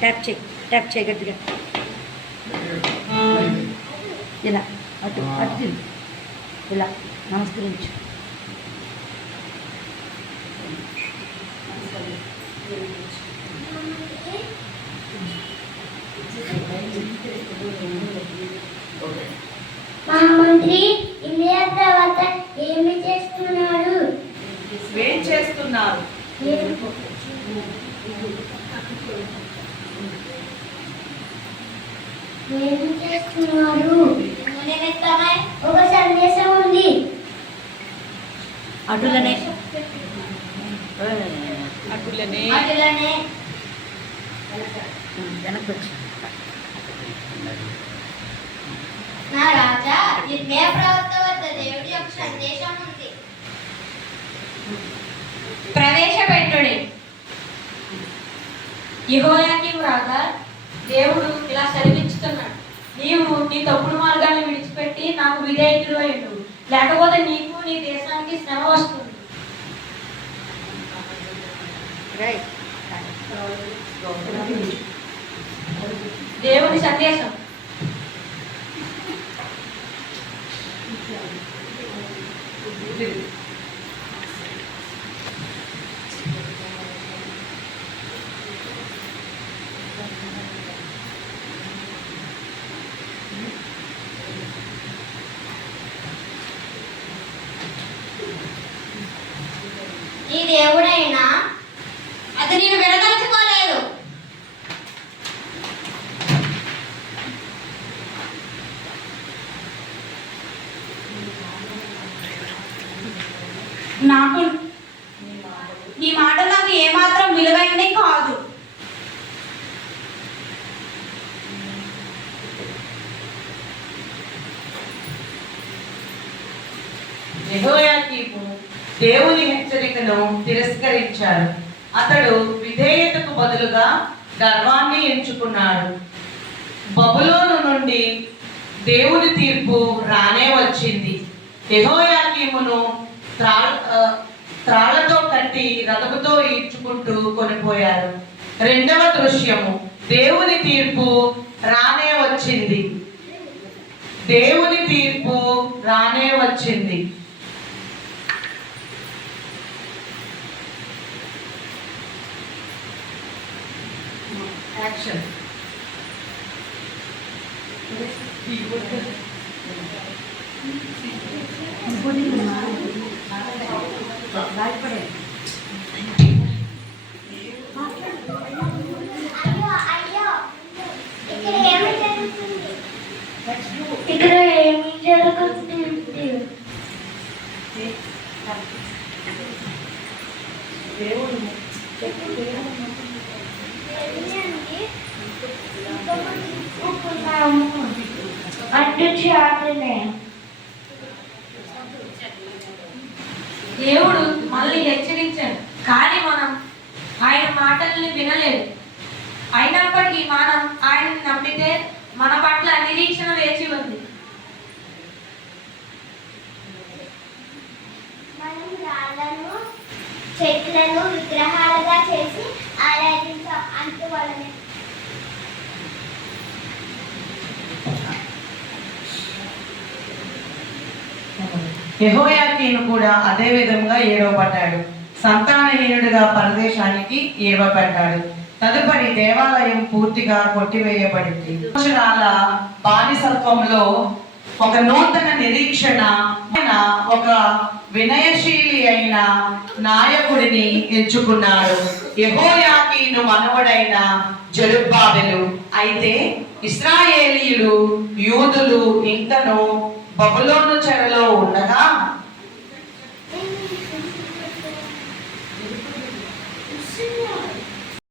Tap చేయి గట్టిగా ఇలా అటు అటు తిరుగు ఇలా నమస్కరించు. మహామంత్రి ఇండియా తర్వాత ఏమి చేస్తున్నారు? ఏం చేస్తున్నారు? ఏమి చేస్తున్నారు? ఒక సందేశం ఉంది. అటులనే వెనక్కి వచ్చి నా రాజా ఇర్మియా ప్రవక్త వద్ద దేవుడి యొక్క సందేశం ఉంది. ప్రవేశపెట్టుడి. యెహోయాకీము రాజా, దేవుడు ఇలా సెలవిస్తున్నాడు, నీవు నీ తప్పుడు మార్గాన్ని విడిచిపెట్టి నాకు విధేయుడు అయ్యుడు, లేకపోతే నీకు నీ దేశానికి శ్రమ వస్తుంది. దేవుని సందేశం. నీ దేవుడైనా అది నేను విడదలుచుకోలేదు. నాకు నీ మాట నాకు ఏమాత్రం విలువైనది కాదు. యెహోయాకీము దేవుని హెచ్చరికను తిరస్కరించాడు. అతడు విధేయతకు బదులుగా గర్వాన్ని ఎంచుకున్నాడు. బబులోను నుండి దేవుని తీర్పు రానే వచ్చింది. యెహోయాకీమును త్రాళ్లతో కట్టి రథముతో ఈడ్చుకుంటూ కొనిపోయారు. రెండవ దృశ్యము, దేవుని తీర్పు రానే వచ్చింది. దేవుని తీర్పు రానే వచ్చింది. యాక్షన్. భయపడే అయ్యో ఇక్కడ ఏమి జరుగుతుంది? ఇక్కడ ఏమి జరుగుతుంది? దేవుడు అడ్డు చాటునే దేవుడు మనల్ని హెచ్చరించాడు, కానీ మనం ఆయన మాటల్ని వినలేదు. అయినప్పటికీ మనం ఆయనని నమ్మితే మన పట్ల నిరీక్షణ వేచి ఉంది. మనం రాళ్ళను చెట్లను విగ్రహాలుగా చేసి ఆరాధించాం అందువలనే. యెహోయాకీను కూడా అదే విధంగా ఏడవబడ్డాడు. సంతానహీనుడిగా పరదేశానికి ఏడవబడ్డాడు. తదుపరి దేవాలయం పూర్తిగా కొట్టివేయబడింది. సంవత్సరాల బానిసత్వంలో ఒక నూతన నిరీక్షణ, ఒక వినయశీలి అయిన నాయకుడిని ఎంచుకున్నాడు. యెహోయాకీను మనవడైన జెరుబ్బాబెలు. అయితే ఇశ్రాయేలీయులు యూదులు ఇంకను బబులోను చెరలో ఉండగా